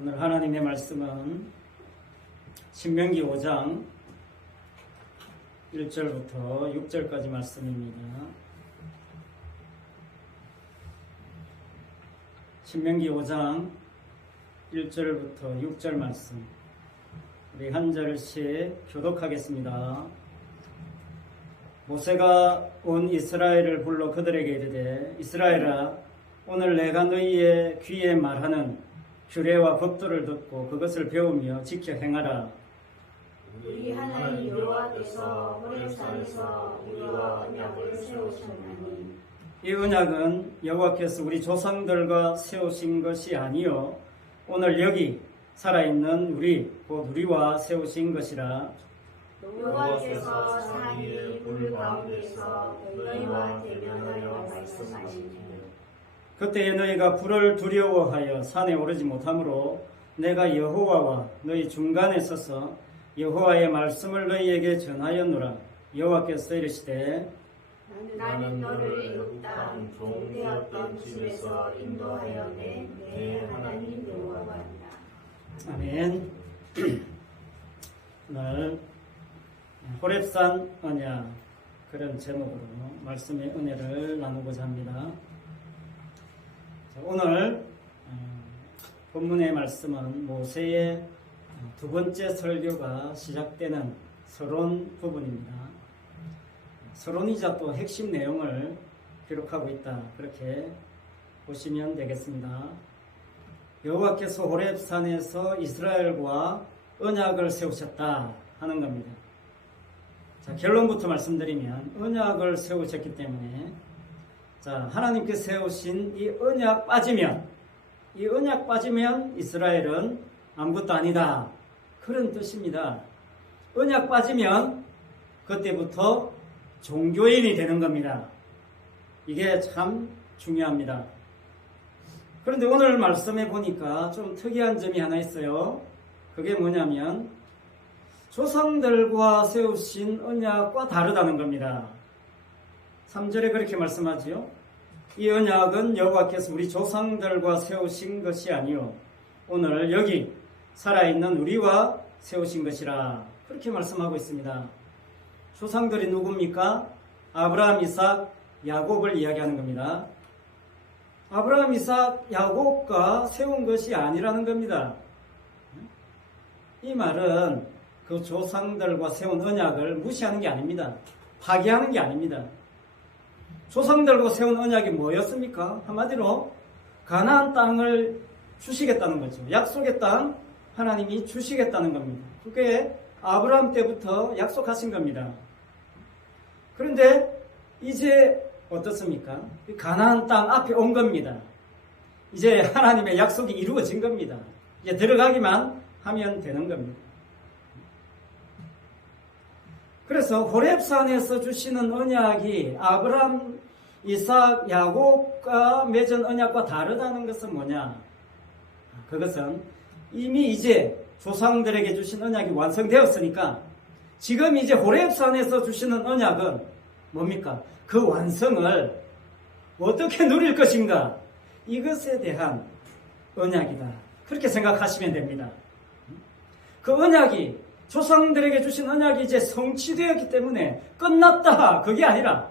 오늘 하나님의 말씀은 신명기 5장 1절부터 6절까지 말씀입니다. 신명기 5장 1절부터 6절 말씀, 우리 한 절씩 교독하겠습니다. 모세가 온 이스라엘을 불러 그들에게 이르되, 이스라엘아, 오늘 내가 너희의 귀에 말하는 규례와 법도를 듣고 그것을 배우며 지켜 행하라. 우리 하나님 여호와께서 호렙산에서 우리와 언약을 세우셨나니, 이 언약은 여호와께서 우리 조상들과 세우신 것이 아니요 오늘 여기 살아있는 우리 곧 우리와 세우신 것이라. 여호와께서 산 위의 불 가운데서 너희와 대면하여 말씀하시니, 그때에 너희가 불을 두려워하여 산에 오르지 못하므로 내가 여호와와 너희 중간에 서서 여호와의 말씀을 너희에게 전하였노라. 여호와께서 이르시되, 나는 너를 애굽 땅 종되었던 집에서 인도하여 내 하나님 여호와가 아니라. 아멘. 오늘 호렙산 언약, 그런 제목으로 말씀의 은혜를 나누고자 합니다. 오늘 본문의 말씀은 모세의 두 번째 설교가 시작되는 서론 부분입니다. 서론이자 또 핵심 내용을 기록하고 있다, 그렇게 보시면 되겠습니다. 여호와께서 호렙산에서 이스라엘과 언약을 세우셨다 하는 겁니다. 자, 결론부터 말씀드리면 언약을 세우셨기 때문에, 자, 하나님께 세우신 이 언약 빠지면 이스라엘은 아무것도 아니다, 그런 뜻입니다. 언약 빠지면 그때부터 종교인이 되는 겁니다. 이게 참 중요합니다. 그런데 오늘 말씀해 보니까 좀 특이한 점이 하나 있어요. 그게 뭐냐면 조상들과 세우신 언약과 다르다는 겁니다. 3절에 그렇게 말씀하지요. 이 언약은 여호와께서 우리 조상들과 세우신 것이 아니요 오늘 여기 살아있는 우리와 세우신 것이라, 그렇게 말씀하고 있습니다. 조상들이 누굽니까? 아브라함, 이삭, 야곱을 이야기하는 겁니다. 아브라함, 이삭, 야곱과 세운 것이 아니라는 겁니다. 이 말은 그 조상들과 세운 언약을 무시하는 게 아닙니다. 파기하는 게 아닙니다. 조상들과 세운 언약이 뭐였습니까? 한마디로 가나안 땅을 주시겠다는 거죠. 약속의 땅 하나님이 주시겠다는 겁니다. 그게 아브라함 때부터 약속하신 겁니다. 그런데 이제 어떻습니까? 가나안 땅 앞에 온 겁니다. 이제 하나님의 약속이 이루어진 겁니다. 이제 들어가기만 하면 되는 겁니다. 그래서 호렙산에서 주시는 언약이 아브라함, 이삭, 야곱과 맺은 언약과 다르다는 것은 뭐냐? 그것은 이미 이제 조상들에게 주신 언약이 완성되었으니까 지금 이제 호렙산에서 주시는 언약은 뭡니까? 그 완성을 어떻게 누릴 것인가? 이것에 대한 언약이다, 그렇게 생각하시면 됩니다. 그 언약이, 조상들에게 주신 언약이 이제 성취되었기 때문에 끝났다, 그게 아니라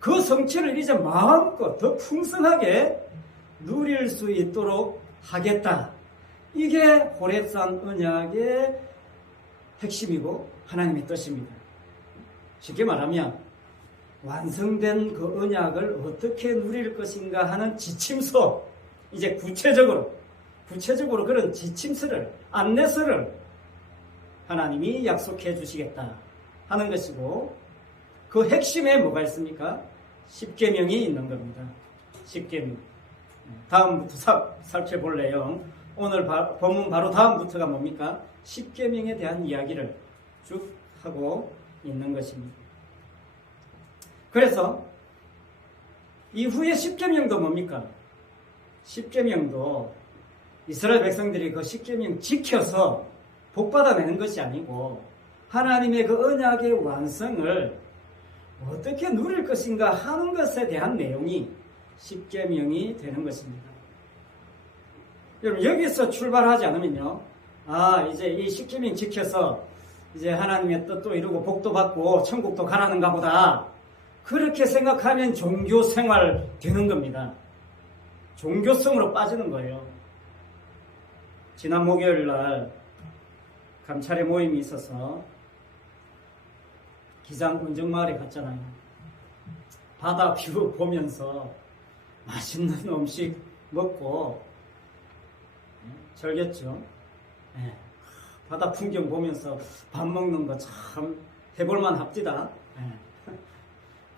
그 성취를 이제 마음껏 더 풍성하게 누릴 수 있도록 하겠다. 이게 호렙산 언약의 핵심이고 하나님의 뜻입니다. 쉽게 말하면 완성된 그 언약을 어떻게 누릴 것인가 하는 지침서, 이제 구체적으로 그런 지침서를, 안내서를 하나님이 약속해 주시겠다 하는 것이고, 그 핵심에 뭐가 있습니까? 십계명이 있는 겁니다. 십계명. 다음부터 살펴볼래요. 오늘 본문 바로 다음부터가 뭡니까? 십계명에 대한 이야기를 쭉 하고 있는 것입니다. 그래서 이후에 십계명도 뭡니까? 십계명도 이스라엘 백성들이 그 십계명 지켜서 복받아내는 것이 아니고 하나님의 그 언약의 완성을 어떻게 누릴 것인가 하는 것에 대한 내용이 십계명이 되는 것입니다. 여러분, 여기서 출발하지 않으면요, 이제 이 십계명 지켜서 이제 하나님의 뜻도 이루고 복도 받고 천국도 가라는가 보다, 그렇게 생각하면 종교 생활 되는 겁니다. 종교성으로 빠지는 거예요. 지난 목요일 날 감찰의 모임이 있어서 기장 운정마을에 갔잖아요. 바다 뷰 보면서 맛있는 음식 먹고 즐겼죠. 바다 풍경 보면서 밥 먹는 거 참 해볼만 합디다.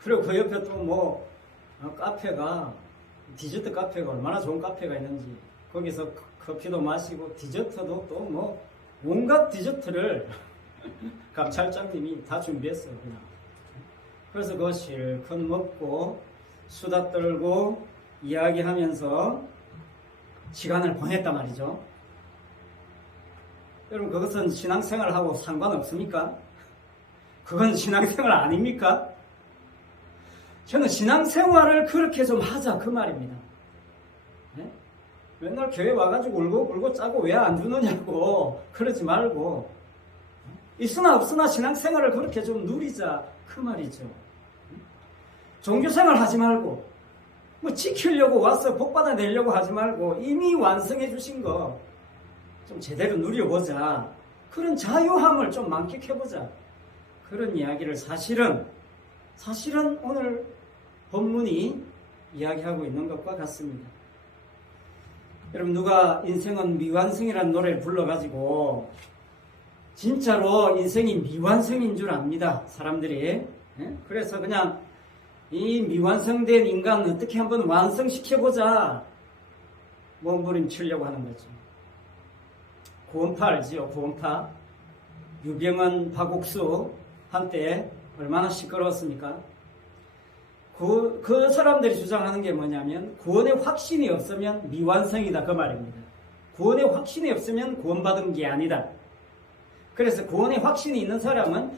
그리고 그 옆에 또 뭐 카페가, 디저트 카페가 얼마나 좋은 카페가 있는지, 거기서 커피도 마시고 디저트도 또 뭐 온갖 디저트를 감찰장님이 다 준비했어요. 그냥. 그래서 그거 실컷 먹고 수다 떨고 이야기하면서 시간을 보냈단 말이죠. 여러분, 그것은 신앙생활하고 상관없습니까? 그건 신앙생활 아닙니까? 저는 신앙생활을 그렇게 좀 하자, 그 말입니다. 네? 맨날 교회 와가지고 울고 짜고 왜 안 주느냐고 그러지 말고, 있으나 없으나 신앙생활을 그렇게 좀 누리자, 그 말이죠. 종교생활 하지 말고, 뭐 지키려고 와서 복 받아내려고 하지 말고, 이미 완성해 주신 거 좀 제대로 누려보자. 그런 자유함을 좀 만끽해보자. 그런 이야기를 사실은 오늘 본문이 이야기하고 있는 것과 같습니다. 여러분, 누가 인생은 미완성이라는 노래를 불러가지고 진짜로 인생이 미완성인 줄 압니다, 사람들이. 그래서 그냥 이 미완성된 인간 어떻게 한번 완성시켜보자, 몸부림치려고 하는 거죠. 구원파 알지요? 구원파. 유병헌, 박옥수 한때 얼마나 시끄러웠습니까? 그 사람들이 주장하는 게 뭐냐면, 구원의 확신이 없으면 미완성이다, 그 말입니다. 구원의 확신이 없으면 구원받은 게 아니다. 그래서 구원의 확신이 있는 사람은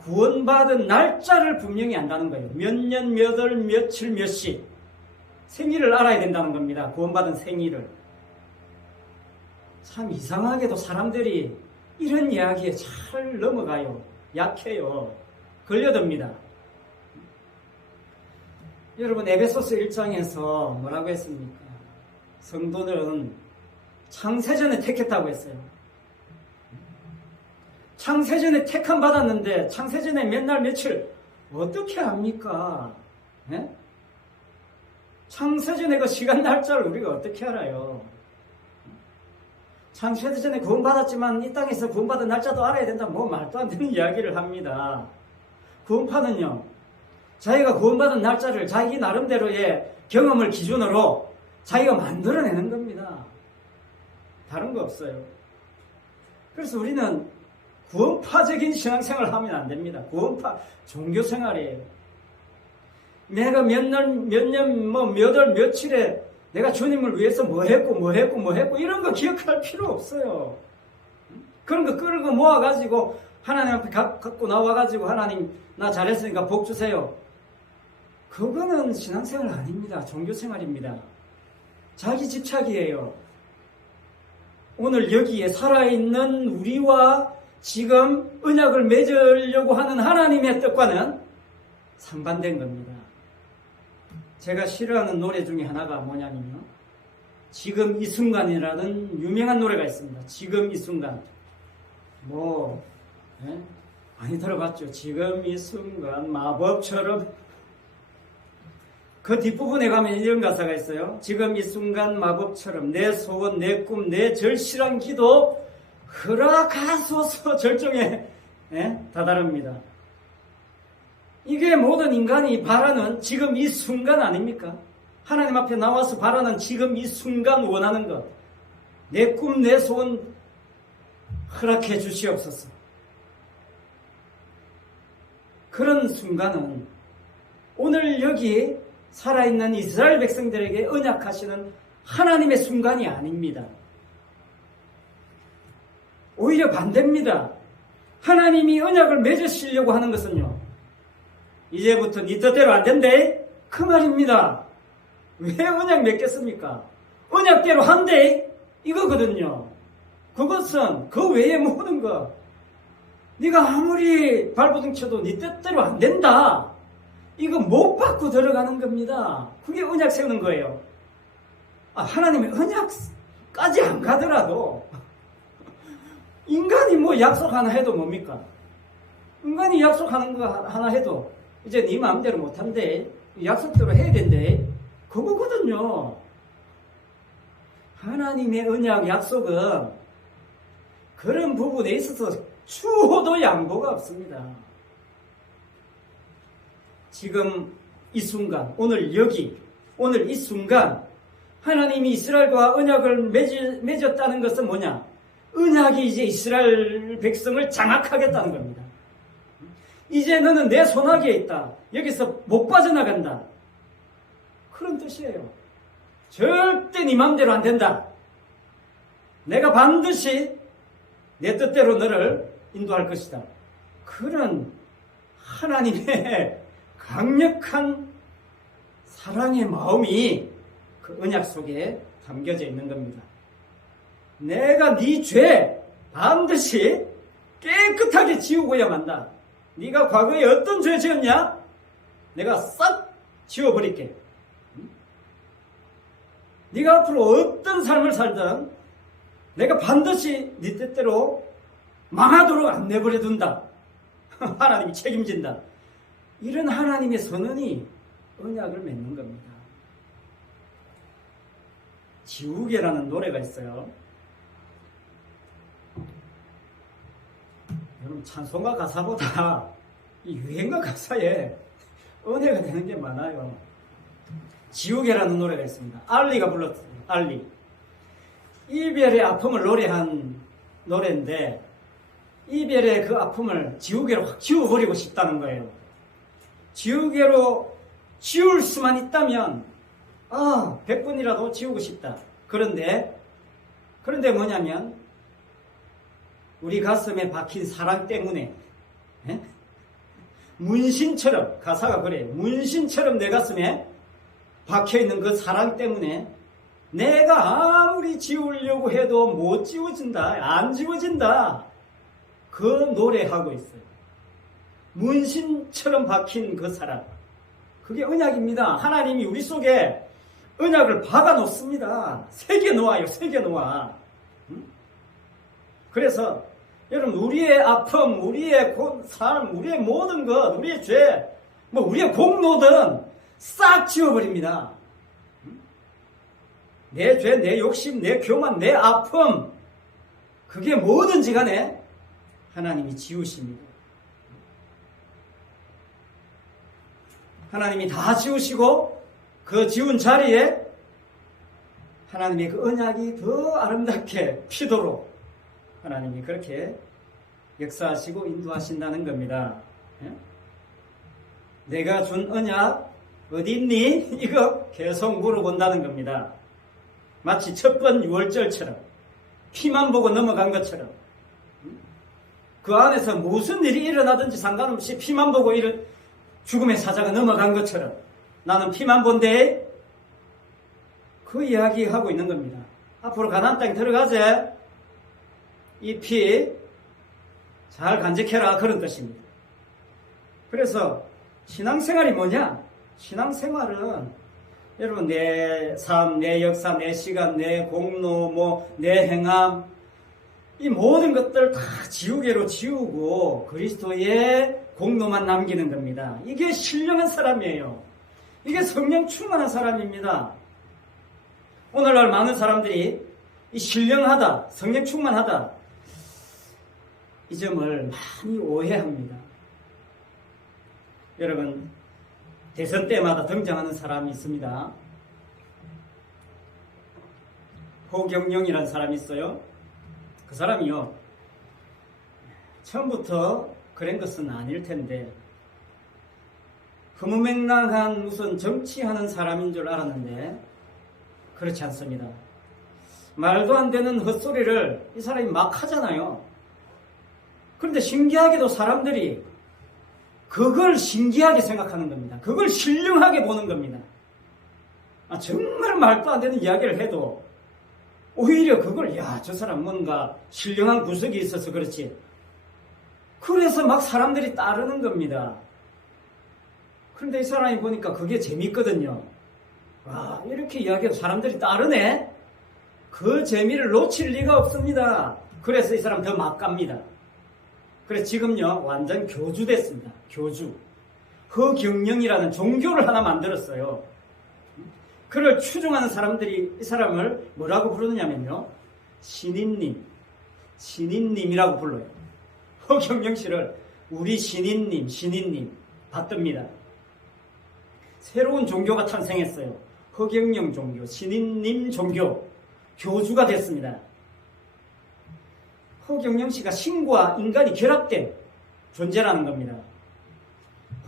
구원받은 날짜를 분명히 안다는 거예요. 몇 년, 몇 월, 며칠, 몇 시. 생일을 알아야 된다는 겁니다. 구원받은 생일을. 참 이상하게도 사람들이 이런 이야기에 잘 넘어가요. 약해요. 걸려듭니다. 여러분, 에베소서 1장에서 뭐라고 했습니까? 성도들은 창세전에 택했다고 했어요. 창세전에 택함 받았는데 창세전에 몇 날 며칠 어떻게 합니까? 네? 창세전에 그 시간 날짜를 우리가 어떻게 알아요? 창세전에 구원받았지만 이 땅에서 구원받은 날짜도 알아야 된다, 뭐 말도 안 되는 이야기를 합니다. 구원파는요, 자기가 구원받은 날짜를 자기 나름대로의 경험을 기준으로 자기가 만들어내는 겁니다. 다른 거 없어요. 그래서 우리는 구원파적인 신앙생활을 하면 안 됩니다. 구원파 종교생활이에요. 내가 몇 년, 몇 월, 며칠에 내가 주님을 위해서 뭐 했고 이런 거 기억할 필요 없어요. 그런 거 끌고 모아가지고 하나님 앞에 갖고 나와가지고, 하나님 나 잘했으니까 복 주세요. 그거는 신앙생활 아닙니다. 종교생활입니다. 자기 집착이에요. 오늘 여기에 살아있는 우리와 지금 언약을 맺으려고 하는 하나님의 뜻과는 상반된 겁니다. 제가 싫어하는 노래 중에 하나가 뭐냐면요, 지금 이 순간이라는 유명한 노래가 있습니다. 지금 이 순간. 많이 들어봤죠. 지금 이 순간 마법처럼. 그 뒷부분에 가면 이런 가사가 있어요. 지금 이 순간 마법처럼 내 소원, 내 꿈, 내 절실한 기도 허락하소서. 절정에 다다릅니다. 이게 모든 인간이 바라는 지금 이 순간 아닙니까? 하나님 앞에 나와서 바라는 지금 이 순간 원하는 것. 내 꿈, 내 소원 허락해 주시옵소서. 그런 순간은 오늘 여기 살아있는 이스라엘 백성들에게 언약하시는 하나님의 순간이 아닙니다. 오히려 반대입니다. 하나님이 언약을 맺으시려고 하는 것은요, 이제부터 네 뜻대로 안 된대, 그 말입니다. 왜 언약 맺겠습니까? 언약대로 한대. 이거거든요. 그것은 그 외의 모든 것, 네가 아무리 발버둥 쳐도 네 뜻대로 안 된다. 이거 못 받고 들어가는 겁니다. 그게 언약 세우는 거예요. 하나님의 언약까지 안 가더라도 인간이 뭐 약속 하나 해도 뭡니까? 인간이 약속하는 거 하나 해도 이제 네 마음대로 못한대. 약속대로 해야 된대. 그거거든요. 하나님의 언약 약속은 그런 부분에 있어서 추호도 양보가 없습니다. 지금 이 순간, 오늘 여기, 오늘 이 순간 하나님이 이스라엘과 언약을 맺었다는 것은 뭐냐? 언약이 이제 이스라엘 백성을 장악하겠다는 겁니다. 이제 너는 내 손아귀에 있다. 여기서 못 빠져나간다. 그런 뜻이에요. 절대 네 마음대로 안 된다. 내가 반드시 내 뜻대로 너를 인도할 것이다. 그런 하나님의 강력한 사랑의 마음이 그 언약 속에 담겨져 있는 겁니다. 내가 네 죄 반드시 깨끗하게 지우고야 만다. 네가 과거에 어떤 죄 지었냐? 내가 싹 지워버릴게. 네가 앞으로 어떤 삶을 살든 내가 반드시 네 뜻대로 망하도록 안 내버려 둔다. 하나님이 책임진다. 이런 하나님의 선언이 언약을 맺는 겁니다. 지우개라는 노래가 있어요. 여러분, 찬송가 가사보다 이 유행가 가사에 은혜가 되는 게 많아요. 지우개라는 노래가 있습니다. 알리가 불렀어요. 알리. 이별의 아픔을 노래한 노래인데 이별의 그 아픔을 지우개로 확 지워버리고 싶다는 거예요. 지우개로 지울 수만 있다면 100번이라도 지우고 싶다. 그런데 뭐냐면 우리 가슴에 박힌 사랑 때문에 문신처럼, 가사가 그래요. 문신처럼 내 가슴에 박혀있는 그 사랑 때문에 내가 아무리 지우려고 해도 못 지워진다. 안 지워진다. 그 노래하고 있어요. 문신처럼 박힌 그 사랑. 그게 언약입니다. 하나님이 우리 속에 언약을 박아놓습니다. 새겨놓아요. 새겨놓아. 그래서 여러분, 우리의 아픔, 우리의 삶, 우리의 모든 것, 우리의 죄, 우리의 공로든 싹 지워버립니다. 내 죄, 내 욕심, 내 교만, 내 아픔, 그게 뭐든지 간에 하나님이 지우십니다. 하나님이 다 지우시고 그 지운 자리에 하나님의 그 언약이 더 아름답게 피도록 하나님이 그렇게 역사하시고 인도하신다는 겁니다. 내가 준 언약 어디 있니? 이거 계속 물어본다는 겁니다. 마치 첫 번 유월절처럼 피만 보고 넘어간 것처럼 그 안에서 무슨 일이 일어나든지 상관없이 피만 보고 죽음의 사자가 넘어간 것처럼 나는 피만 본데 그 이야기하고 있는 겁니다. 앞으로 가나안 땅에 들어가재. 이 피 잘 간직해라. 그런 뜻입니다. 그래서 신앙생활이 뭐냐? 신앙생활은 여러분 내 삶, 내 역사, 내 시간, 내 공로, 내 행함 이 모든 것들 다 지우개로 지우고 그리스도의 공로만 남기는 겁니다. 이게 신령한 사람이에요. 이게 성령 충만한 사람입니다. 오늘날 많은 사람들이 이 신령하다, 성령 충만하다 이 점을 많이 오해합니다. 여러분, 대선 때마다 등장하는 사람이 있습니다. 호경영이라는 사람이 있어요. 그 사람이요, 처음부터 그런 것은 아닐 텐데 흐무맹랑한 무슨 정치하는 사람인 줄 알았는데 그렇지 않습니다. 말도 안 되는 헛소리를 이 사람이 막 하잖아요. 그런데 신기하게도 사람들이 그걸 신기하게 생각하는 겁니다. 그걸 신령하게 보는 겁니다. 정말 말도 안 되는 이야기를 해도 오히려 그걸 저 사람 뭔가 신령한 구석이 있어서 그렇지. 그래서 막 사람들이 따르는 겁니다. 그런데 이 사람이 보니까 그게 재밌거든요. 이렇게 이야기해도 사람들이 따르네? 그 재미를 놓칠 리가 없습니다. 그래서 이 사람 더 막 갑니다. 그래서 지금요, 완전 교주 됐습니다. 교주. 허경영이라는 종교를 하나 만들었어요. 그를 추종하는 사람들이 이 사람을 뭐라고 부르느냐면요, 신인님이라고 불러요. 허경영 씨를 우리 신인님 받듭니다. 새로운 종교가 탄생했어요. 허경영 종교, 신인님 종교, 교주가 됐습니다. 허경영 씨가 신과 인간이 결합된 존재라는 겁니다.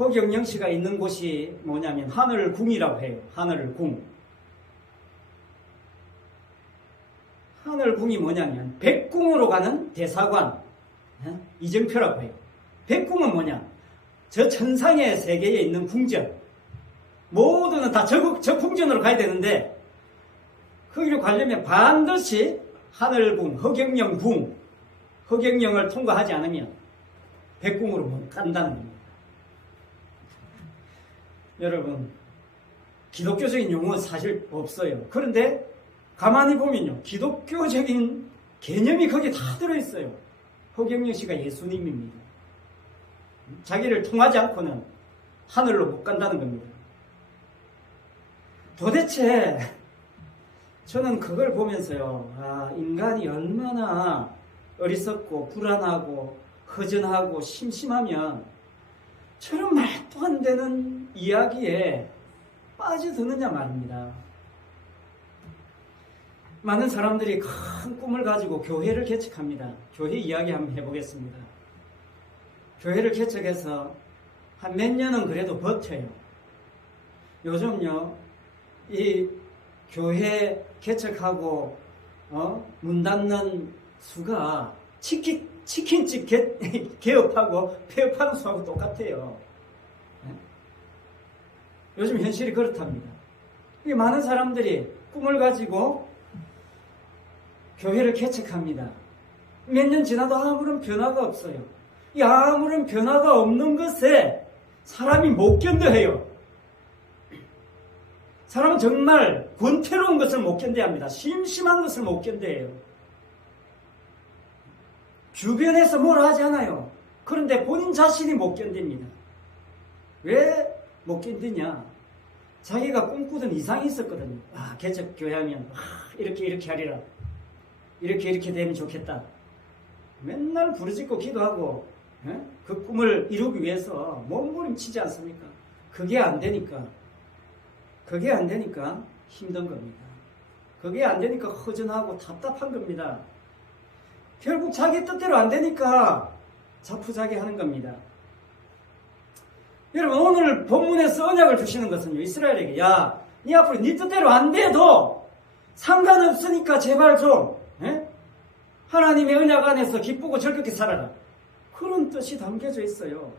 허경영 씨가 있는 곳이 뭐냐면 하늘궁이라고 해요. 하늘궁. 하늘궁이 뭐냐면 백궁으로 가는 대사관, 이정표라고 해요. 백궁은 뭐냐? 저 천상의 세계에 있는 궁전. 모두는 다 저 궁전으로 가야 되는데 거기로 가려면 반드시 하늘궁, 허경영궁, 허경영을 통과하지 않으면 백궁으로 못 간다는 겁니다. 여러분, 기독교적인 용어는 사실 없어요. 그런데 가만히 보면요, 기독교적인 개념이 거기에 다 들어있어요. 허경영 씨가 예수님입니다. 자기를 통하지 않고는 하늘로 못 간다는 겁니다. 도대체 저는 그걸 보면서요, 인간이 얼마나 어리석고 불안하고 허전하고 심심하면 저런 말도 안 되는 이야기에 빠져드느냐 말입니다. 많은 사람들이 큰 꿈을 가지고 교회를 개척합니다. 교회 이야기 한번 해보겠습니다. 교회를 개척해서 한 몇 년은 그래도 버텨요. 요즘요, 이 교회 개척하고 문 닫는 수가 치킨집 개업하고 폐업하는 수하고 똑같아요. 요즘 현실이 그렇답니다. 많은 사람들이 꿈을 가지고 교회를 개척합니다. 몇 년 지나도 아무런 변화가 없어요. 이 아무런 변화가 없는 것에 사람이 못 견뎌해요. 사람은 정말 권태로운 것을 못 견뎌합니다. 심심한 것을 못 견뎌해요. 주변에서 뭐라 하지 않아요. 그런데 본인 자신이 못 견딥니다. 왜 못 견디냐? 자기가 꿈꾸던 이상이 있었거든요. 개척교회 하면 이렇게 하리라. 이렇게 되면 좋겠다. 맨날 부르짖고 기도하고 그 꿈을 이루기 위해서 몸부림치지 않습니까? 그게 안 되니까 힘든 겁니다. 그게 안 되니까 허전하고 답답한 겁니다. 결국 자기 뜻대로 안 되니까 자포자기 하는 겁니다. 여러분, 오늘 본문에서 언약을 주시는 것은요, 이스라엘에게 네 앞으로 네 뜻대로 안 돼도 상관없으니까 제발 좀 하나님의 언약 안에서 기쁘고 즐겁게 살아라. 그런 뜻이 담겨져 있어요.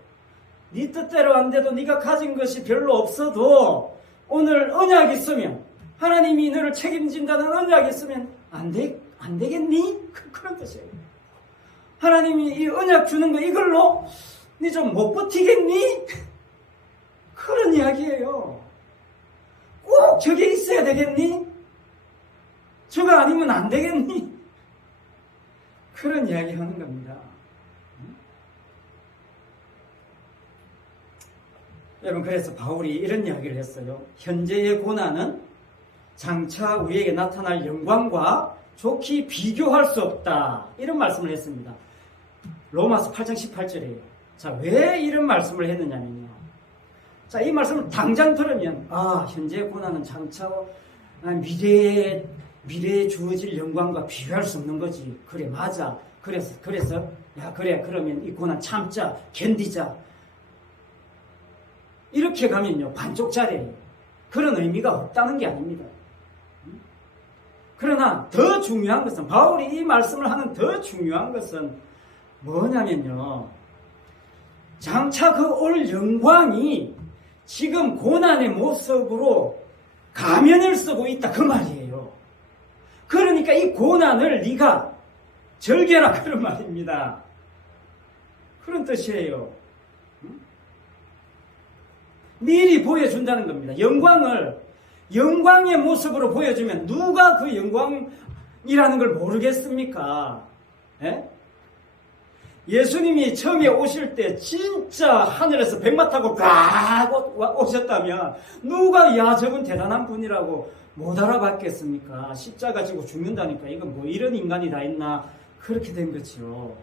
네 뜻대로 안 돼도 네가 가진 것이 별로 없어도 오늘 언약이 있으면, 하나님이 너를 책임진다는 언약이 있으면 안 되겠니? 그런 뜻이에요. 하나님이 이 언약 주는 거 이걸로 네 좀 못 버티겠니? 그런 이야기예요. 꼭 저게 있어야 되겠니? 저거 아니면 안 되겠니? 그런 이야기 하는 겁니다. 여러분, 그래서 바울이 이런 이야기를 했어요. 현재의 고난은 장차 우리에게 나타날 영광과 좋게 비교할 수 없다. 이런 말씀을 했습니다. 로마서 8장 18절이에요. 자, 왜 이런 말씀을 했느냐면요. 자, 이 말씀을 당장 들으면, 현재의 고난은 장차 미래에 주어질 영광과 비교할 수 없는 거지. 그래, 맞아. 그래서, 그래, 그러면 이 고난 참자, 견디자. 이렇게 가면요, 반쪽짜리예요. 그런 의미가 없다는 게 아닙니다. 그러나 더 중요한 것은, 바울이 이 말씀을 하는 더 중요한 것은 뭐냐면요, 장차 그 올 영광이 지금 고난의 모습으로 가면을 쓰고 있다, 그 말이에요. 그러니까 이 고난을 네가 즐겨라 그런 말입니다. 그런 뜻이에요. 미리 보여준다는 겁니다. 영광의 모습으로 보여주면 누가 그 영광이라는 걸 모르겠습니까? 예? 예수님이 처음에 오실 때 진짜 하늘에서 백마 타고 꽉 오셨다면 누가 야 저분 대단한 분이라고 못 알아봤겠습니까? 십자가 지고 죽는다니까 이건 뭐 이런 인간이 다 있나 그렇게 된 거죠.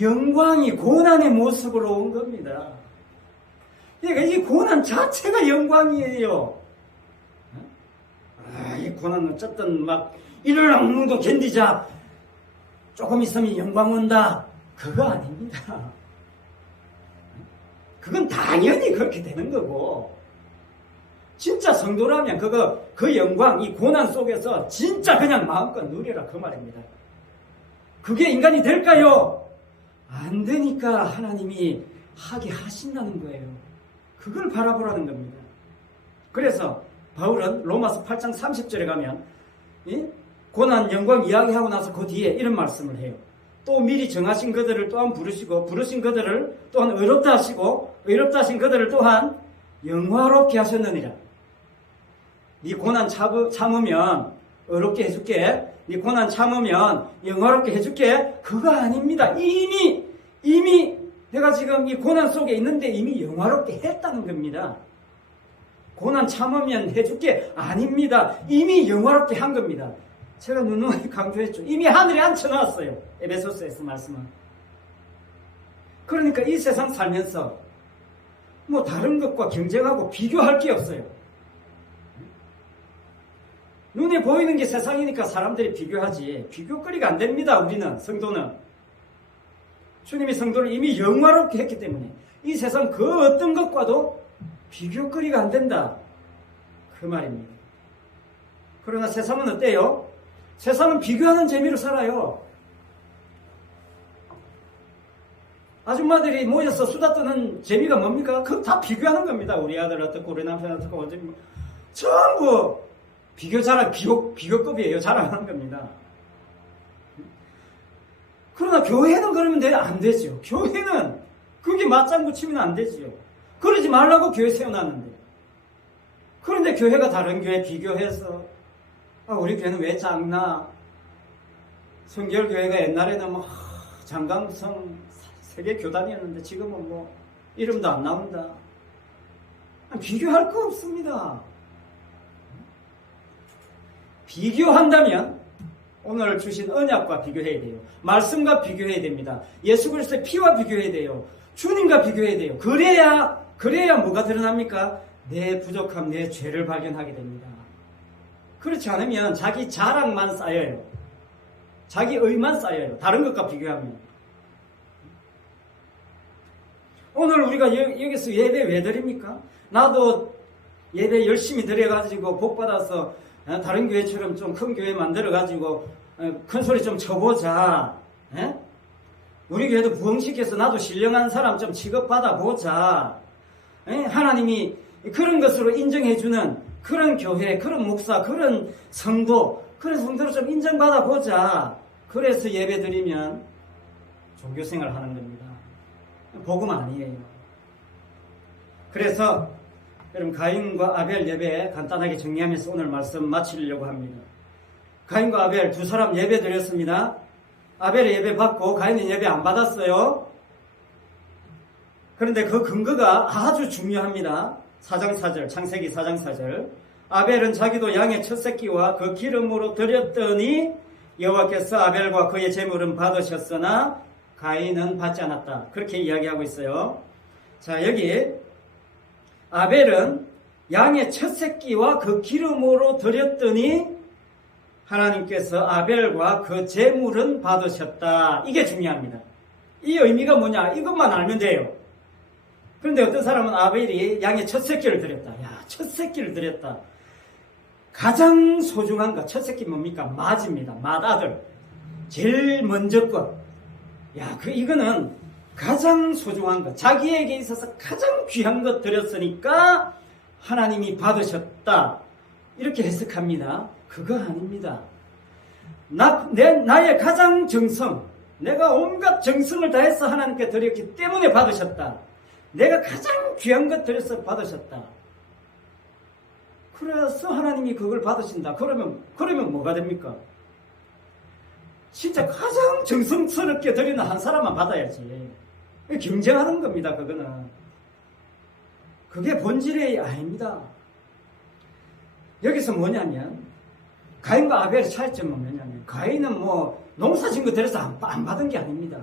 영광이 고난의 모습으로 온 겁니다. 그러니까 이 고난 자체가 영광이에요. 이 고난은 어쨌든 막 이를 악는 거 견디자 조금 있으면 영광 온다 그거 아닙니다. 그건 당연히 그렇게 되는 거고 진짜 성도라면 그 영광 이 고난 속에서 진짜 그냥 마음껏 누려라 그 말입니다. 그게 인간이 될까요? 안 되니까 하나님이 하게 하신다는 거예요. 그걸 바라보라는 겁니다. 그래서 바울은 로마서 8장 30절에 가면 고난 영광 이야기하고 나서 그 뒤에 이런 말씀을 해요. 또 미리 정하신 그들을 또한 부르시고 부르신 그들을 또한 의롭다 하시고 의롭다 하신 그들을 또한 영화롭게 하셨느니라. 네 고난 참으면 의롭게 해줄게. 네 고난 참으면 영화롭게 해줄게. 그거 아닙니다. 이미 내가 지금 이 고난 속에 있는데 이미 영화롭게 했다는 겁니다. 고난 참으면 해줄게 아닙니다. 이미 영화롭게 한 겁니다. 제가 누누이 강조했죠. 이미 하늘에 앉혀놨어요. 에베소서에서 말씀은. 그러니까 이 세상 살면서 뭐 다른 것과 경쟁하고 비교할 게 없어요. 눈에 보이는 게 세상이니까 사람들이 비교하지. 비교거리가 안 됩니다. 우리는 성도는. 주님이 성도를 이미 영화롭게 했기 때문에 이 세상 그 어떤 것과도 비교거리가 안 된다. 그 말입니다. 그러나 세상은 어때요? 세상은 비교하는 재미로 살아요. 아줌마들이 모여서 수다 떠는 재미가 뭡니까? 그거 다 비교하는 겁니다. 우리 아들 어떻고 우리 남편 어떻고 전부 비교급이에요. 자랑하는 겁니다. 그러나 교회는 그러면 안 되죠. 교회는 그게 맞장구 치면 안 되지요. 그러지 말라고 교회 세워놨는데. 그런데 교회가 다른 교회 비교해서 우리 교회는 왜 작나? 성결교회가 옛날에는 뭐 장강성 세계 교단이었는데 지금은 뭐 이름도 안 나온다. 비교할 거 없습니다. 비교한다면 오늘 주신 언약과 비교해야 돼요. 말씀과 비교해야 됩니다. 예수 그리스도의 피와 비교해야 돼요. 주님과 비교해야 돼요. 그래야 뭐가 드러납니까? 내 부족함, 내 죄를 발견하게 됩니다. 그렇지 않으면 자기 자랑만 쌓여요. 자기 의만 쌓여요. 다른 것과 비교하면. 오늘 우리가 여기서 예배 왜 드립니까? 나도 예배 열심히 드려가지고 복받아서 다른 교회처럼 좀 큰 교회 만들어가지고 큰 소리 좀 쳐보자. 에? 우리 교회도 부흥시켜서 나도 신령한 사람 좀 취급받아 보자. 하나님이 그런 것으로 인정해주는 그런 교회, 그런 목사, 그런 성도, 그런 성도를 좀 인정받아 보자. 그래서 예배 드리면 종교생활 하는 겁니다. 복음 아니에요. 그래서 여러분 가인과 아벨 예배 간단하게 정리하면서 오늘 말씀 마치려고 합니다. 가인과 아벨 두 사람 예배 드렸습니다. 아벨의 예배 받고 가인은 예배 안 받았어요. 그런데 그 근거가 아주 중요합니다. 4장 4절, 창세기 4장 4절. 아벨은 자기도 양의 첫 새끼와 그 기름으로 드렸더니 여호와께서 아벨과 그의 제물은 받으셨으나 가인은 받지 않았다. 그렇게 이야기하고 있어요. 자, 여기 아벨은 양의 첫 새끼와 그 기름으로 드렸더니 하나님께서 아벨과 그 제물은 받으셨다. 이게 중요합니다. 이 의미가 뭐냐? 이것만 알면 돼요. 그런데 어떤 사람은 아벨이 양의 첫 새끼를 드렸다. 야, 첫 새끼를 드렸다. 가장 소중한 것, 첫 새끼 뭡니까? 맏입니다. 맏아들. 제일 먼저 것. 야, 이거는 가장 소중한 것, 자기에게 있어서 가장 귀한 것 드렸으니까 하나님이 받으셨다. 이렇게 해석합니다. 그거 아닙니다. 나의 가장 정성, 내가 온갖 정성을 다해서 하나님께 드렸기 때문에 받으셨다. 내가 가장 귀한 것 드려서 받으셨다. 그래서 하나님이 그걸 받으신다. 그러면 뭐가 됩니까? 진짜 가장 정성스럽게 드리는 한 사람만 받아야지. 경쟁하는 겁니다, 그거는. 그게 본질이 아닙니다. 여기서 뭐냐면, 가인과 아벨의 차이점은 뭐냐면, 가인은 농사 짓는 거 드려서 안 받은 게 아닙니다.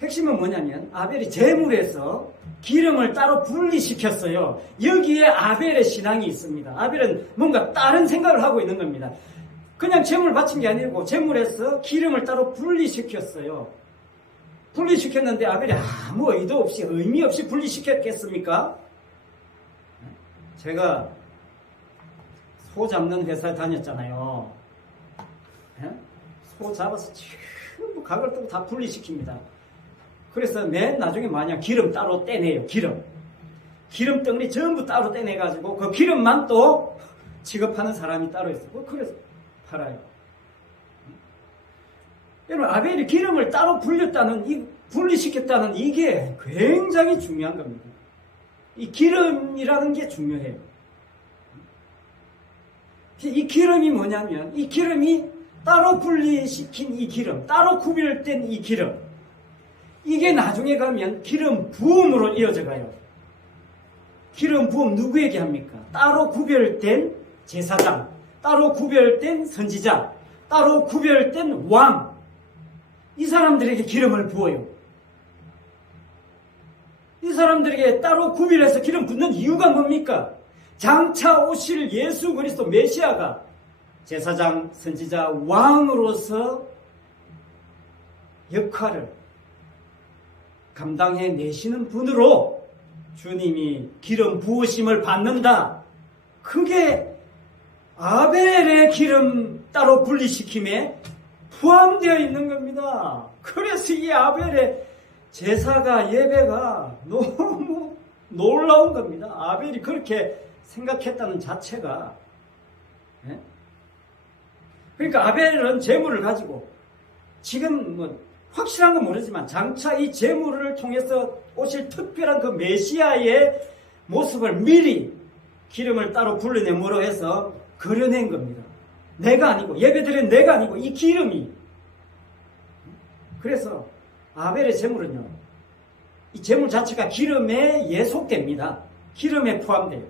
핵심은 뭐냐면, 아벨이 재물에서 기름을 따로 분리시켰어요. 여기에 아벨의 신앙이 있습니다. 아벨은 뭔가 다른 생각을 하고 있는 겁니다. 그냥 재물 바친 게 아니고 재물에서 기름을 따로 분리시켰어요. 분리시켰는데 아벨이 아무 의도 없이 의미 없이 분리시켰겠습니까? 제가 소 잡는 회사에 다녔잖아요. 소 잡아서 전부 각을 뜨고 다 분리시킵니다. 그래서 맨 나중에 만약 기름 따로 떼내요. 기름 덩어리 전부 따로 떼내가지고 그 기름만 또 취급하는 사람이 따로 있어요. 그래서 팔아요. 여러분, 아벨이 기름을 따로 분리시켰다는 이게 굉장히 중요한 겁니다. 이 기름이라는 게 중요해요. 이 기름이 뭐냐면, 이 기름이 따로 분리시킨 이 기름, 따로 구별된 이 기름, 이게 나중에 가면 기름 부음으로 이어져 가요. 기름 부음 누구에게 합니까? 따로 구별된 제사장, 따로 구별된 선지자, 따로 구별된 왕, 이 사람들에게 기름을 부어요. 이 사람들에게 따로 구별해서 기름 붓는 이유가 뭡니까? 장차 오실 예수 그리스도 메시아가 제사장, 선지자, 왕으로서 역할을 감당해 내시는 분으로 주님이 기름 부으심을 받는다. 그게 아벨의 기름 따로 분리시킴에 포함되어 있는 겁니다. 그래서 이 아벨의 제사가, 예배가 너무 놀라운 겁니다. 아벨이 그렇게 생각했다는 자체가. 그러니까 아벨은 재물을 가지고 지금 확실한 건 모르지만 장차 이 재물을 통해서 오실 특별한 그 메시아의 모습을 미리 기름을 따로 불러내므로 해서 그려낸 겁니다. 내가 아니고, 예배드린 내가 아니고 이 기름이. 그래서 아벨의 재물은요, 이 재물 자체가 기름에 예속됩니다. 기름에 포함돼요.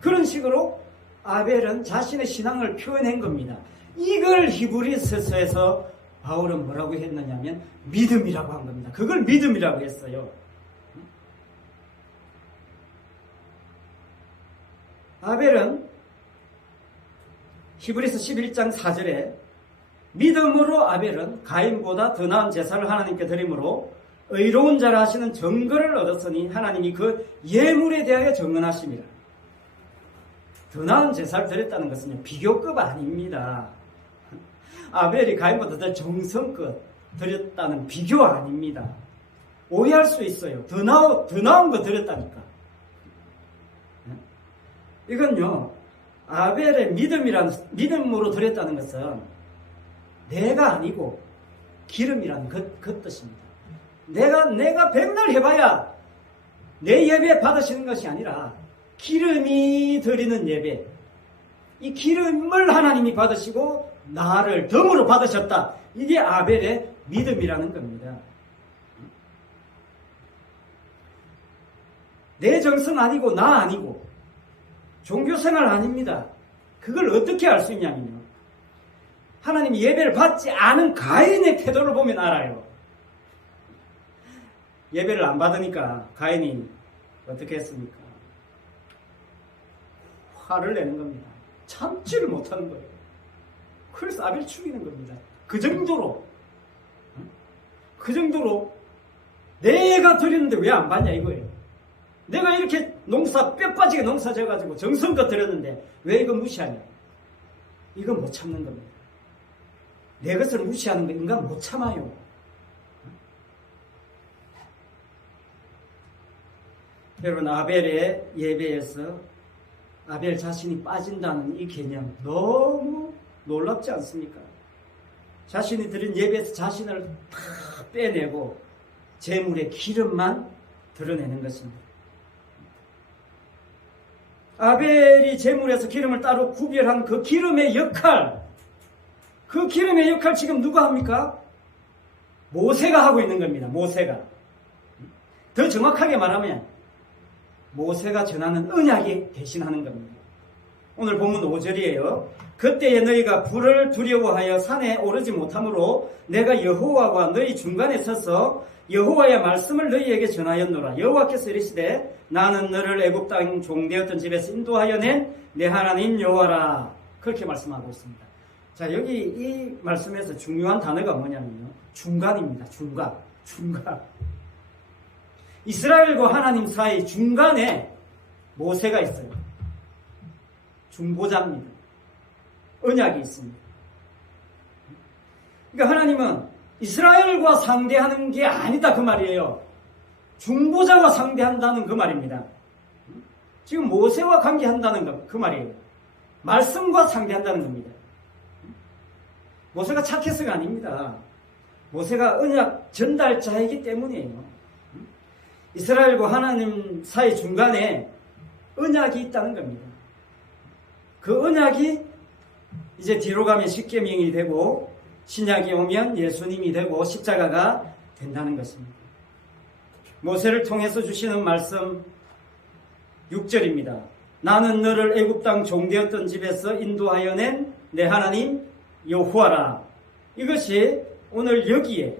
그런 식으로 아벨은 자신의 신앙을 표현한 겁니다. 이걸 히브리서에서 바울은 뭐라고 했느냐면 믿음이라고 한 겁니다. 그걸 믿음이라고 했어요. 아벨은 히브리서 11장 4절에 믿음으로 아벨은 가인보다 더 나은 제사를 하나님께 드림으로 의로운 자라 하시는 증거를 얻었으니 하나님이 그 예물에 대하여 증언하심이라. 더 나은 제사를 드렸다는 것은 비교급 아닙니다. 아벨이 가인보다 더 정성껏 드렸다는 비교 아닙니다. 오해할 수 있어요. 더 나은 거 드렸다니까. 이건요, 아벨의 믿음으로 드렸다는 것은 내가 아니고 기름이라는 그 뜻입니다. 내가 백날 해봐야 내 예배 받으시는 것이 아니라 기름이 드리는 예배, 이 기름을 하나님이 받으시고 나를 덤으로 받으셨다. 이게 아벨의 믿음이라는 겁니다. 내 정성 아니고 나 아니고 종교생활 아닙니다. 그걸 어떻게 알 수 있냐면요, 하나님이 예배를 받지 않은 가인의 태도를 보면 알아요. 예배를 안 받으니까 가인이 어떻게 했습니까? 화를 내는 겁니다. 참지를 못하는 거예요. 그래서 아벨을 죽이는 겁니다. 그 정도로 내가 드렸는데 왜 안 받냐 이거예요. 내가 이렇게 뼈 빠지게 농사 져가지고 정성껏 드렸는데 왜 이거 무시하냐. 이건 못 참는 겁니다. 내 것을 무시하는 거 인간 못 참아요. 여러분, 아벨의 예배에서 아벨 자신이 빠진다는 이 개념 너무 놀랍지 않습니까? 자신이 드린 예배에서 자신을 다 빼내고 제물의 기름만 드러내는 것입니다. 아벨이 제물에서 기름을 따로 구별한 그 기름의 역할, 그 기름의 역할 지금 누가 합니까? 모세가 하고 있는 겁니다. 모세가. 더 정확하게 말하면 모세가 전하는 언약이 대신하는 겁니다. 오늘 본문 5절이에요. 그때에 너희가 불을 두려워하여 산에 오르지 못하므로 내가 여호와와 너희 중간에 서서 여호와의 말씀을 너희에게 전하였노라. 여호와께서 이르시되 나는 너를 애굽 땅 종되었던 집에서 인도하여 낸 내 하나님 여호와라. 그렇게 말씀하고 있습니다. 자, 여기 이 말씀에서 중요한 단어가 뭐냐면요, 중간입니다. 중간. 이스라엘과 하나님 사이 중간에 모세가 있어요. 중보자입니다. 언약이 있습니다. 그러니까 하나님은 이스라엘과 상대하는 게 아니다 그 말이에요. 중보자와 상대한다는 그 말입니다. 지금 모세와 관계한다는 그 말이에요. 말씀과 상대한다는 겁니다. 모세가 착해서가 아닙니다. 모세가 언약 전달자이기 때문이에요. 이스라엘과 하나님 사이 중간에 언약이 있다는 겁니다. 그 언약이 이제 뒤로 가면 십계명이 되고 신약이 오면 예수님이 되고 십자가가 된다는 것입니다. 모세를 통해서 주시는 말씀 6절입니다. 나는 너를 애굽 땅 종되었던 집에서 인도하여 낸 내 하나님 여호와라. 이것이 오늘 여기에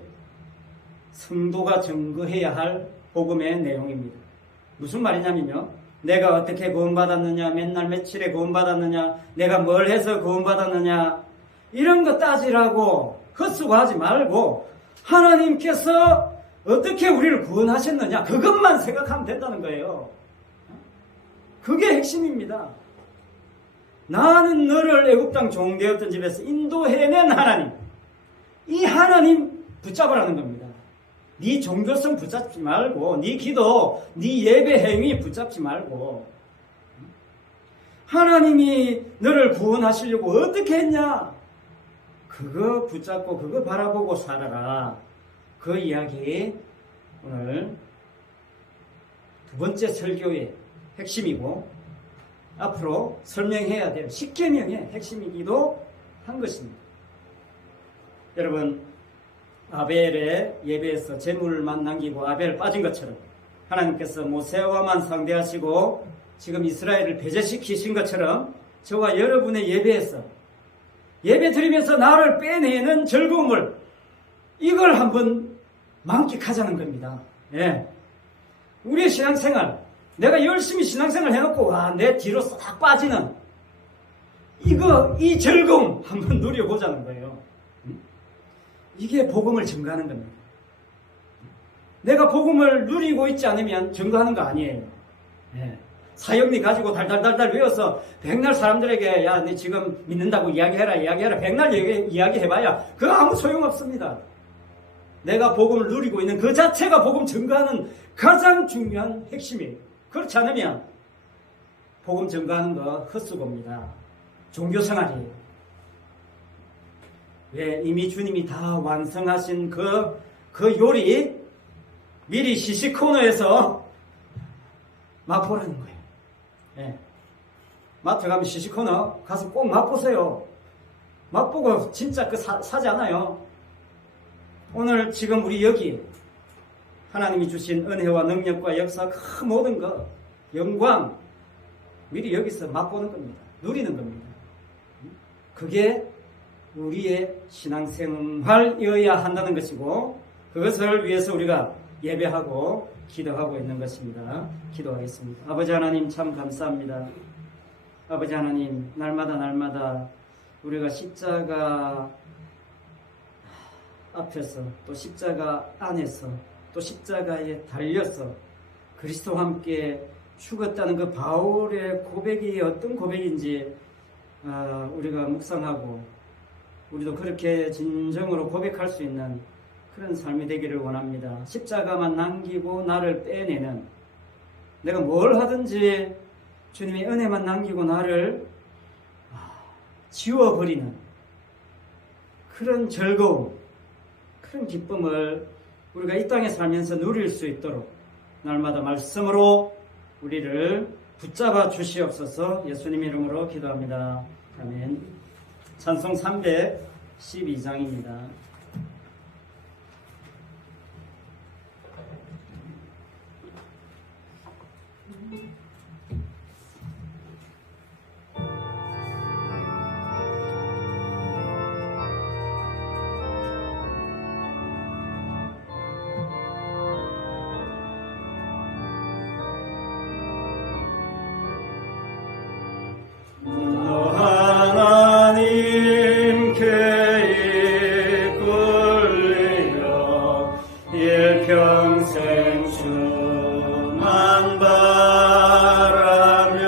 성도가 증거해야 할 복음의 내용입니다. 무슨 말이냐면요, 내가 어떻게 구원받았느냐, 맨날 며칠에 구원받았느냐, 내가 뭘 해서 구원받았느냐, 이런 거 따지라고 헛수고하지 말고 하나님께서 어떻게 우리를 구원하셨느냐, 그것만 생각하면 된다는 거예요. 그게 핵심입니다. 나는 너를 애굽 땅 종되었던 집에서 인도해낸 하나님, 이 하나님 붙잡으라는 겁니다. 네 종교성 붙잡지 말고, 네 기도, 네 예배 행위 붙잡지 말고, 하나님이 너를 구원하시려고 어떻게 했냐, 그거 붙잡고 그거 바라보고 살아라. 그 이야기 오늘 두 번째 설교의 핵심이고 앞으로 설명해야 될 십계명의 핵심이기도 한 것입니다. 여러분, 아벨의 예배에서 제물만 남기고 아벨 빠진 것처럼 하나님께서 모세와만 상대하시고 지금 이스라엘을 배제시키신 것처럼 저와 여러분의 예배에서 예배 드리면서 나를 빼내는 즐거움을, 이걸 한번 만끽하자는 겁니다. 예. 우리의 신앙생활, 내가 열심히 신앙생활 해놓고 내 뒤로 싹 빠지는 이 즐거움 한번 누려보자는 거예요. 이게 복음을 증거하는 겁니다. 내가 복음을 누리고 있지 않으면 증거하는 거 아니에요. 예. 사역리 가지고 달달달달 외워서 백날 사람들에게 야, 너 지금 믿는다고 이야기해라 백날 이야기해봐야 그거 아무 소용없습니다. 내가 복음을 누리고 있는 그 자체가 복음 증거하는 가장 중요한 핵심이에요. 그렇지 않으면 복음 증거하는 거 헛수고입니다. 종교생활이에요. 왜? 이미 주님이 다 완성하신 그 요리 미리 시시코너에서 맛보라는 거예요. 예. 마트 가면 시시코너 가서 꼭 맛보세요. 맛보고 진짜 사지 않아요. 오늘 지금 우리 여기 하나님이 주신 은혜와 능력과 역사, 그 모든 것, 영광 미리 여기서 맛보는 겁니다. 누리는 겁니다. 그게 우리의 신앙생활이어야 한다는 것이고, 그것을 위해서 우리가 예배하고 기도하고 있는 것입니다. 기도하겠습니다. 아버지 하나님, 참 감사합니다. 아버지 하나님, 날마다 우리가 십자가 앞에서, 또 십자가 안에서, 또 십자가에 달려서 그리스도와 함께 죽었다는 그 바울의 고백이 어떤 고백인지 우리가 묵상하고 우리도 그렇게 진정으로 고백할 수 있는 그런 삶이 되기를 원합니다. 십자가만 남기고 나를 빼내는, 내가 뭘 하든지 주님의 은혜만 남기고 나를 지워버리는 그런 즐거움, 그런 기쁨을 우리가 이 땅에 살면서 누릴 수 있도록 날마다 말씀으로 우리를 붙잡아 주시옵소서. 예수님 이름으로 기도합니다. 아멘. 찬송 312장입니다. 평생 주만 바라며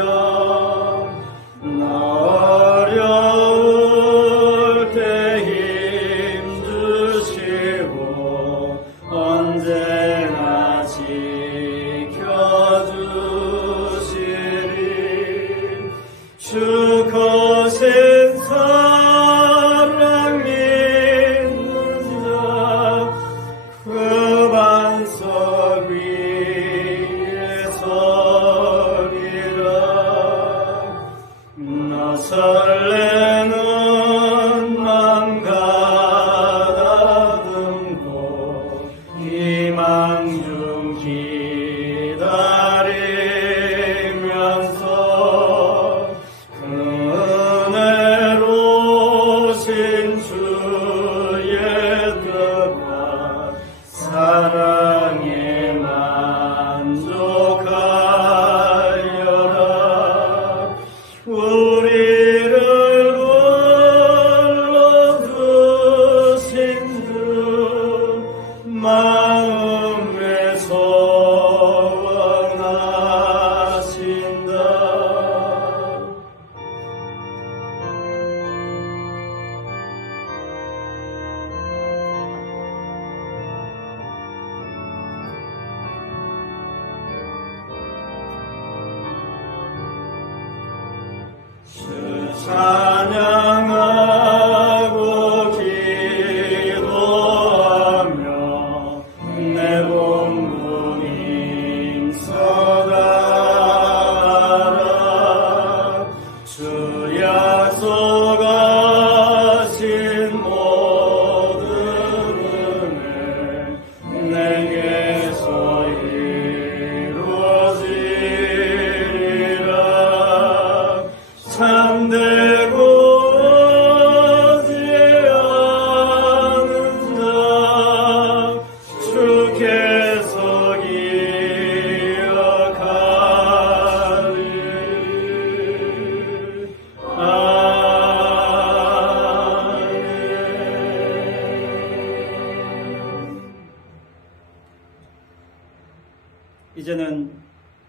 어려울 때 힘 주시고 언제나 지켜주시리. 주 거신 사랑 믿는 자 그 반석 위에 서리라. 나 설레는 맘 가다듬고 희망 중 기다리면서 그 은혜로우신 주의 뜻과 사랑에 만족하여라. 우리를 불러주신 주 마음에 소원하신다. 주 찬양하고 기도하며 내 본분 힘써가라. 주 약속하신 모든 은혜 내게서 이루어지리라. 참되고 오지 않은 자 주께서 기억하리. 아멘. 이제는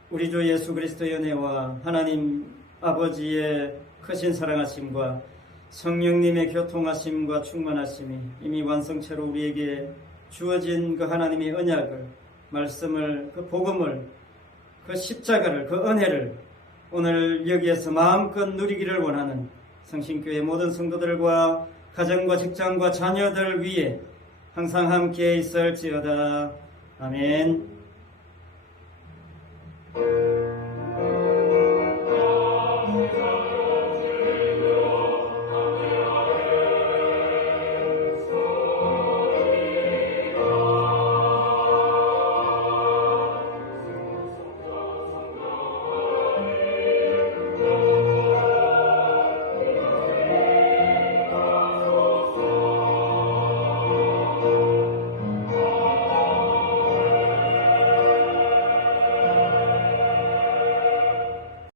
우리 주 예수 그리스도의 은혜와 하나님 아버지의 크신 사랑하심과 성령님의 교통하심과 충만하심이 이미 완성체로 우리에게 주어진 그 하나님의 언약을, 말씀을, 그 복음을, 그 십자가를, 그 은혜를 오늘 여기에서 마음껏 누리기를 원하는 성신교회 모든 성도들과 가정과 직장과 자녀들 위해 항상 함께 있을지어다. 아멘.